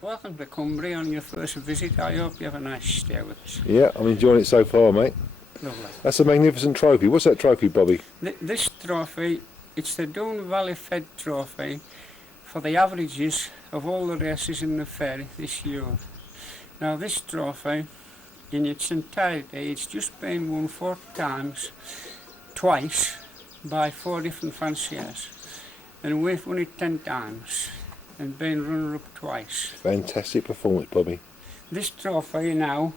Welcome to Cumbria on your first visit. I hope you have a nice stay with us. Yeah, I'm enjoying it so far, mate. Lovely. That's a magnificent trophy. What's that trophy, Bobby? This trophy, it's the Doon Valley Fed trophy for the averages of all the races in the fair this year. Now this trophy, in its entirety, it's just been won 4 times, twice, by 4 different fanciers. And we've won it 10 times and been runner-up twice. Fantastic performance, Bobby. This trophy now,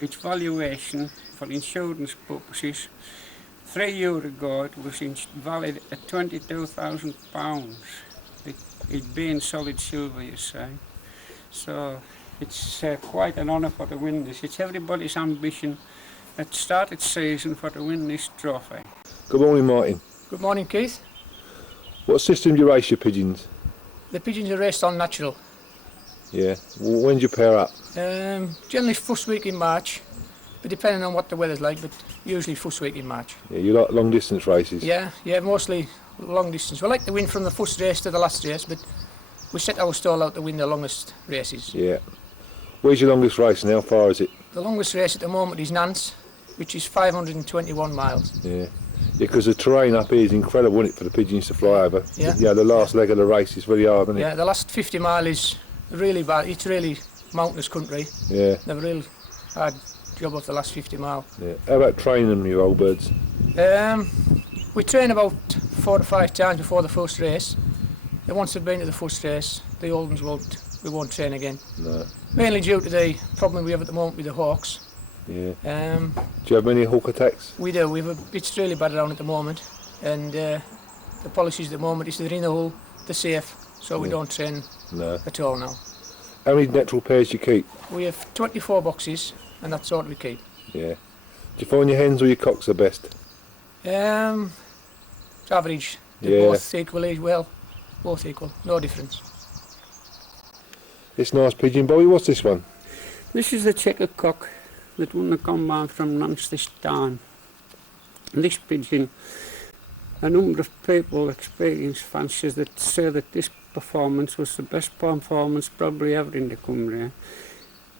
its valuation for insurance purposes, 3 years ago it was valued at £22,000. It being solid silver, you say. So it's quite an honour for to win this. It's everybody's ambition at the start of the season for to win this trophy. Good morning, Martin. Good morning, Keith. What system do you race your pigeons? The pigeons are raced on natural. Yeah. When do you pair up? Generally first week in March, but depending on what the weather's like, but usually first week in March. Yeah, you like long distance races? Yeah, mostly long distance. We like to win from the first race to the last race, but we set our stall out to win the longest races. Yeah. Where's your longest race and how far is it? The longest race at the moment is Nance, which is 521 miles. Yeah. Yeah, because the terrain up here is incredible, isn't it, for the pigeons to fly over? Yeah. Yeah, the last leg of the race is very hard, isn't it? Yeah, the last 50 mile is really bad. It's really mountainous country. Yeah. They've a real hard job of the last 50 mile. Yeah. How about training them, your old birds? We train about 4 to 5 times before the first race. And once they've been to the first race, the old ones we won't train again. No. Mainly due to the problem we have at the moment with the hawks. Yeah. Um, Do you have many hawk attacks? we do. It's really bad around at the moment, and the policies at the moment is they're in the hole, they're safe, so we don't train at all now. How many natural pairs do you keep? We have 24 boxes, and that's all we keep. Yeah. Do you find your hens or your cocks the best? It's average. They're both equally well, both equal, no difference. This nice pigeon, Bobby. What's this one? This is the checker cock that won the combine from Nance this time. This pigeon, a number of people, experienced fanciers, that say that this performance was the best performance probably ever in the Cumbria,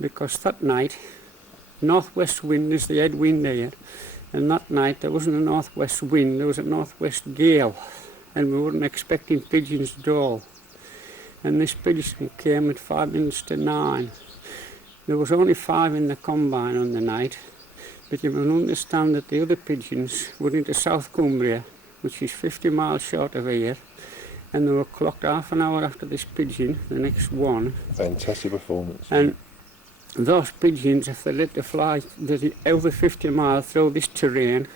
because that night, northwest wind is the head wind here, and that night there wasn't a northwest wind, there was a northwest gale, and we weren't expecting pigeons at all. And this pigeon came at 5 minutes to 9. There was only 5 in the combine on the night, but you can understand that the other pigeons were into South Cumbria, which is 50 miles short of here, and they were clocked half an hour after this pigeon, the next one. Fantastic performance. And those pigeons, if they let to fly over 50 miles through this terrain,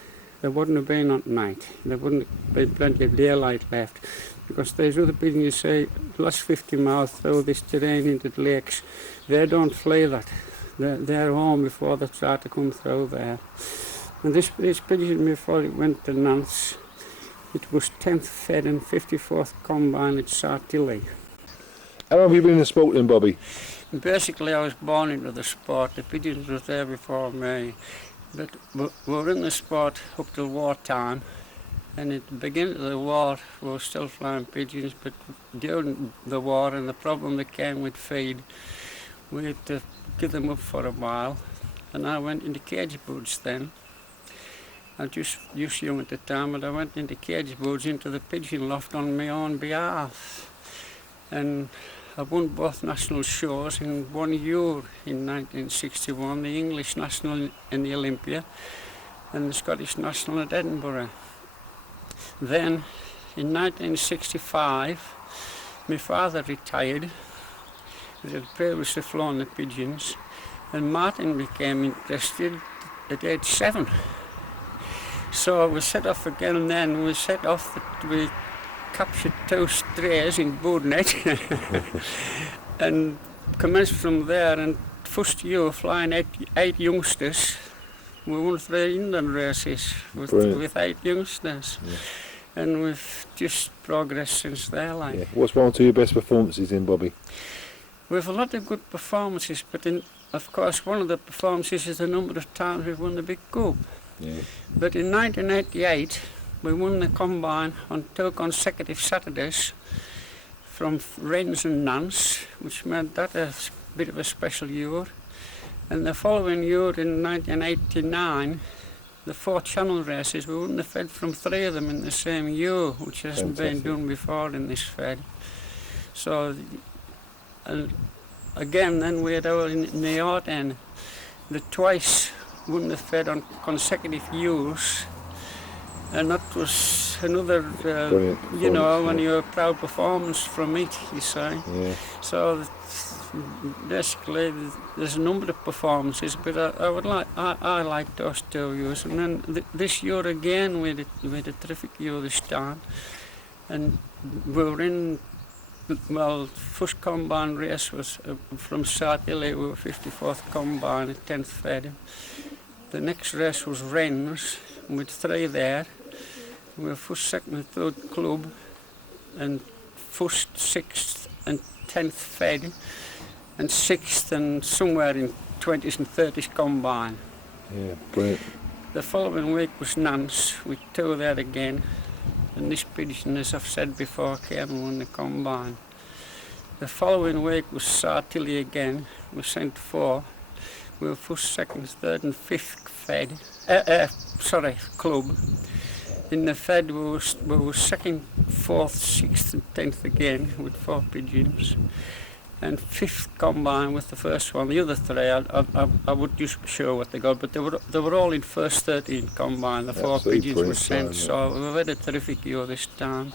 they wouldn't have been on night. There wouldn't be plenty of daylight left, because there's other pigeons who say last 50 miles through this terrain into the lakes, they don't fly that. They're home before they start to come through there. And this pigeon, before it went to Nance, it was 10th fed and 54th combine at Sartilly. How long have you been in the sport then, Bobby? Basically, I was born into the sport. The pigeons were there before me. But we were in the sport up till wartime. And at the beginning of the war, we were still flying pigeons, but during the war and the problem that came with feed, we had to give them up for a while. And I went into cage birds then. I just young at the time, but I went into cage birds into the pigeon loft on my own behalf. And I won both national shows in 1 year in 1961, the English National in the Olympia and the Scottish National at Edinburgh. Then, in 1965, my father retired. He had previously flown the pigeons, and Martin became interested at age 7. So we set off again, and then we set off that we captured 2 strays in Bournet and commenced from there. And first year flying 8 youngsters. We won 3 England races with 8 youngsters. Yeah. And we've just progressed since there. Like. Yeah. What's one or two of your best performances in, Bobby? We have a lot of good performances, but of course one of the performances is the number of times we've won the big cup. Yeah. But in 1988 we won the combine on 2 consecutive Saturdays from wrens and nants, which made that a bit of a special year. And the following year, in 1989, the 4 channel races, we wouldn't have fed from 3 of them in the same year, which hasn't been done before in this fed. So, and again, then we had our in the yard end, the twice wouldn't have fed on consecutive years, and that was another, you know, one of your proud performance from it, you say. Yeah. So basically, there's a number of performances, but I like those 2 years. And then this year again, we had a terrific year this time, and we were in. Well, first combine race was from South Hilly, we were 54th combine at 10th fed. The next race was wrens, with 3 there. We were first, second and third club, and first, 6th and 10th fed, and 6th and somewhere in 20s and 30s combine. Yeah, brilliant. The following week was Nance, with 2 there again. And this pigeon, as I've said before, came and won the combine. The following week was Sartilly again, we sent 4. We were first, second, third and 5th fed, club. In the fed we were second, 4th, 6th and 10th again with 4 pigeons. And 5th combine with the first one. The other 3, I would just show what they got, but they were all in first 13 combine. The 4 pigeons were sent, so we've had a terrific year this time.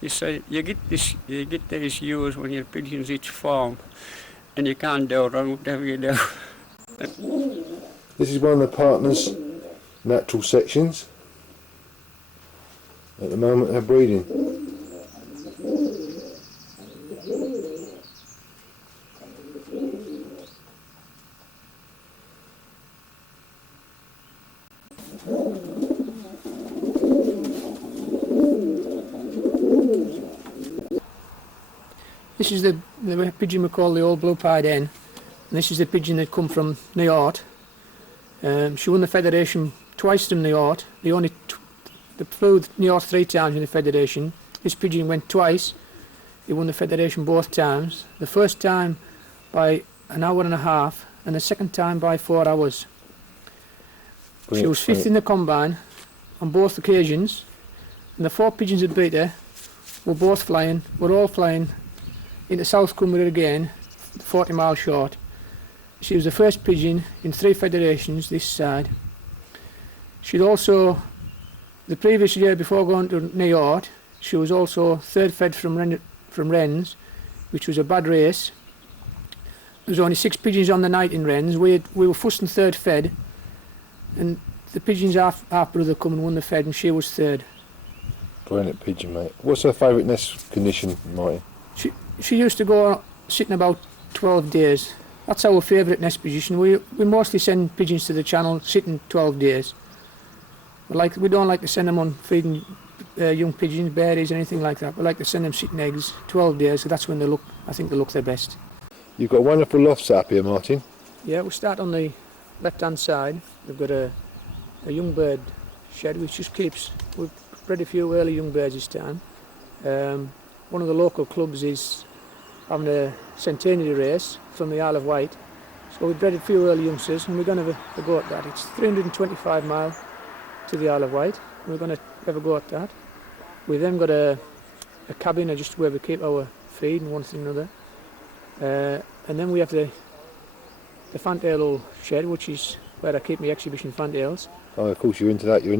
You say you get these years when your pigeons each form, and you can't do wrong whatever you do. This is one of the partners' natural sections. At the moment they're breeding. This is the pigeon we call the old blue-pied hen, and this is the pigeon that come from New York. She won the Federation twice from New York. They flew New York 3 times in the Federation. This pigeon went twice. He won the Federation both times. The first time by an hour and a half, and the second time by 4 hours. She was 5th in the combine on both occasions, and the 4 pigeons that beat her were all flying into South Cumbria again, 40 miles short. She was the first pigeon in 3 federations this side. She'd also, the previous year before going to New York, she was also 3rd fed from wrens, which was a bad race. There was only 6 pigeons on the night in wrens. We were 1st and 3rd fed, and the pigeon's half brother come and won the fed, and she was 3rd. Brilliant pigeon, mate. What's her favourite nest condition, Martin? She used to go sitting about 12 days. That's our favourite nest position. We mostly send pigeons to the channel sitting 12 days. We don't like to send them on feeding young pigeons, berries, anything like that. We like to send them sitting eggs 12 days. So that's when I think they look their best. You've got a wonderful loft set up here, Martin. Yeah, we start on the left-hand side. We've got a young bird shed which just keeps. We've bred a few early young birds this time. One of the local clubs is having a centenary race from the Isle of Wight, so we bred a few early youngsters, and we're going to have a go at that. It's 325 miles to the Isle of Wight, and we're going to have a go at that. We then got a cabin just where we keep our feed and one thing and another, and then we have the fantail shed, which is where I keep my exhibition fantails. Oh, of course, you're into that. You're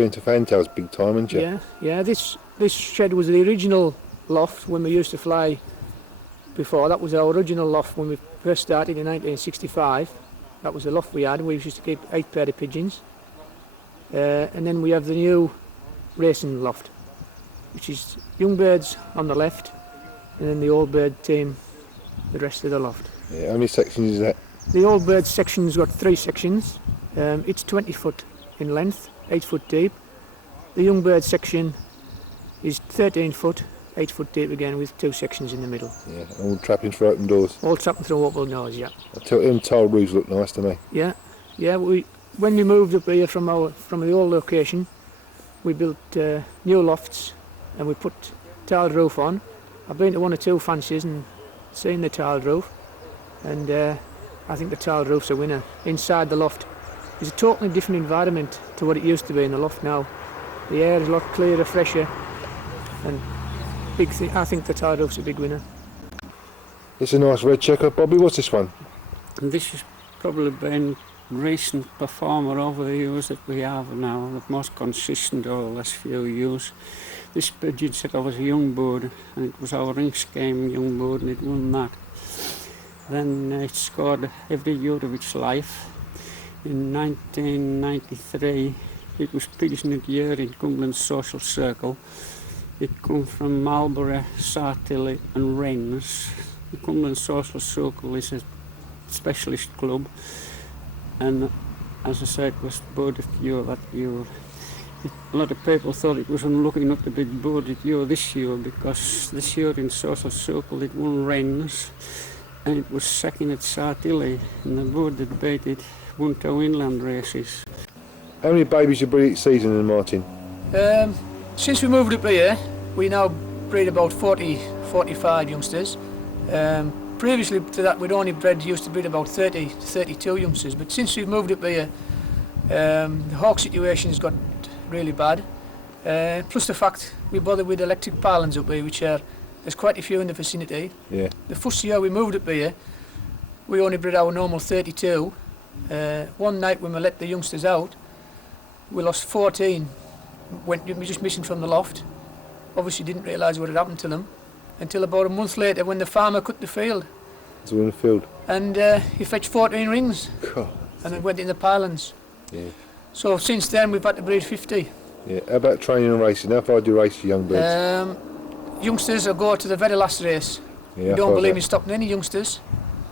into fantails big time, aren't you? Yeah. This shed was the original loft when we used to fly before. That was our original loft when we first started in 1965. That was the loft we had. We used to keep 8 pair of pigeons. And then we have the new racing loft, which is young birds on the left, and then the old bird team, the rest of the loft. Yeah, how many sections is that? The old bird section's got 3 sections. It's 20 foot in length, 8 foot deep. The young bird section is 13 foot, 8 foot deep again, with 2 sections in the middle. Yeah, all trapping through open doors. All trapping through open doors, yeah. Them tile roofs look nice to me. Yeah. When we moved up here from the old location, we built new lofts, and we put tiled roof on, I've been to one or two fancies and seen the tiled roof, and I think the tiled roof's a winner. Inside the loft, it's a totally different environment to what it used to be in the loft now. The air is a lot clearer, fresher, and big thing. I think the tiled roof's a big winner. It's a nice red checker. Bobby, what's this one? And this has probably been recent performer over the years that we have now, the most consistent over the last few years. This pigeon set off as a young bird, and it was our ring scheme young bird, and it won that. Then it scored every year of its life. In 1993, it was Pigeon of the Year in Cumbria's social circle. It come from Marlborough, Sartilly and Wrens. The Cumbrian Social Circle is a specialist club, and as I said, it was Bird of the Year that year. A lot of people thought it was unlucky not to be Bird of the Year this year, because this year in Social Circle it won Wrens, and it was second at Sartilly, and the bird that beat it won 2 inland races. How many babies you breed each season in Martin? Since we moved up here, we now breed about 45 youngsters. Previously to that, we'd only used to breed about 30 to 32 youngsters, but since we've moved up here, the hawk situation's got really bad. Plus the fact we bother with electric pylons up here, which there's quite a few in the vicinity. Yeah. The first year we moved up here, we only bred our normal 32. One night when we let the youngsters out, we lost 14. Went just missing from the loft. Obviously didn't realise what had happened to them until about a month later when the farmer cut the field. So in the field. And he fetched 14 rings. God. And it went in the pylons. Yeah. So since then we've had to breed 50. Yeah. How about training and racing? How far do you race for young birds? Youngsters will go to the very last race. Yeah, We don't believe in stopping any youngsters.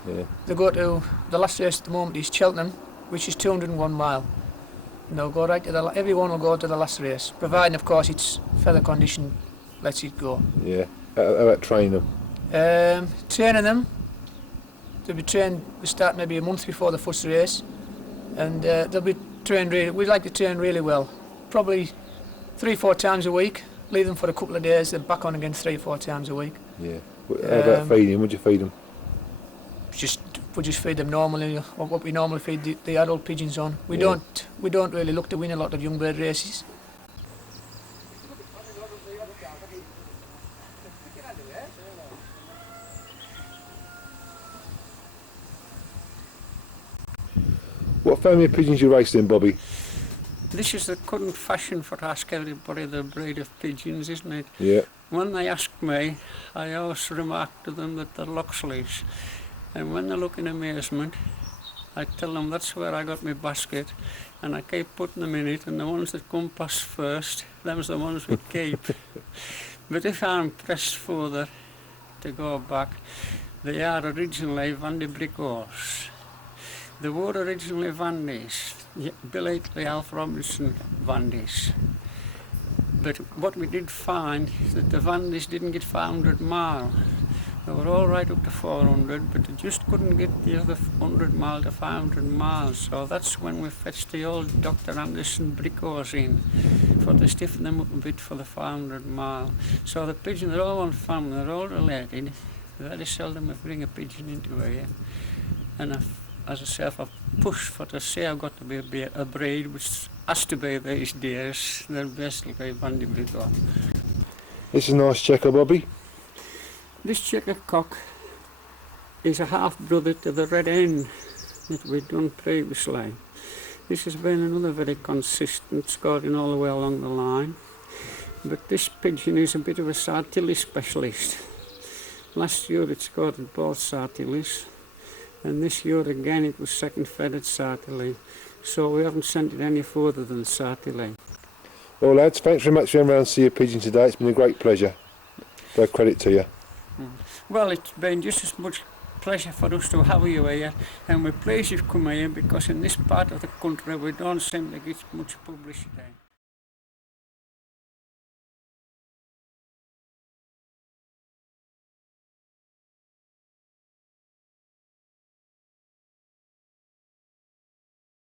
Yeah. They go to the last race at the moment is Cheltenham, which is 201 mile. And they'll go right to everyone will go to the last race, providing of course it's feather condition lets it go. Yeah. How about training them? Training them, they'll be trained, we start maybe a month before the first race, and they'll be trained really, we like to train really well, probably 3-4 times a week, leave them for a couple of days, then back on again 3-4 times a week. Yeah. How about feeding? Would you feed them? We just feed them normally, what we normally feed the adult pigeons on. We don't really look to win a lot of young bird races. What family of pigeons you raced in, Bobby? This is the current fashion for ask everybody the breed of pigeons, isn't it? Yeah. When they ask me, I always remark to them that they're Loxleys. And when they look in amazement, I tell them that's where I got my basket, and I keep putting them in it, and the ones that come past first, them's the ones we keep. But if I'm pressed further to go back, they are originally Van de Bricos. They were originally Vandys, belatedly Alf Robinson Vandys. But what we did find is that the Vandys didn't get 500 mile. They were all right up to 400, but they just couldn't get the other 100 mile to 500 miles. So that's when we fetched the old Dr. Anderson Bricos in, for to stiffen them up a bit for the 500 mile. So the pigeons are all one family, they're all related. Very seldom we bring a pigeon into here. And as I say, if I push for to say I've got to be a breed, which has to be these days, they're basically Van de Bricos. It's a nice checker, Bobby. This checker cock is a half-brother to the red hen that we'd done previously. This has been another very consistent, scoring all the way along the line. But this pigeon is a bit of a Sartilly specialist. Last year it scored at both Sartillys, and this year again it was second fed at Sartilly. So we haven't sent it any further than Sartilly. Well lads, thanks very much for coming round to see your pigeon today. It's been a great pleasure. Fair credit to you. Well, it's been just as much pleasure for us to have you here, and we're pleased you've come here, because in this part of the country we don't seem to get much publicity.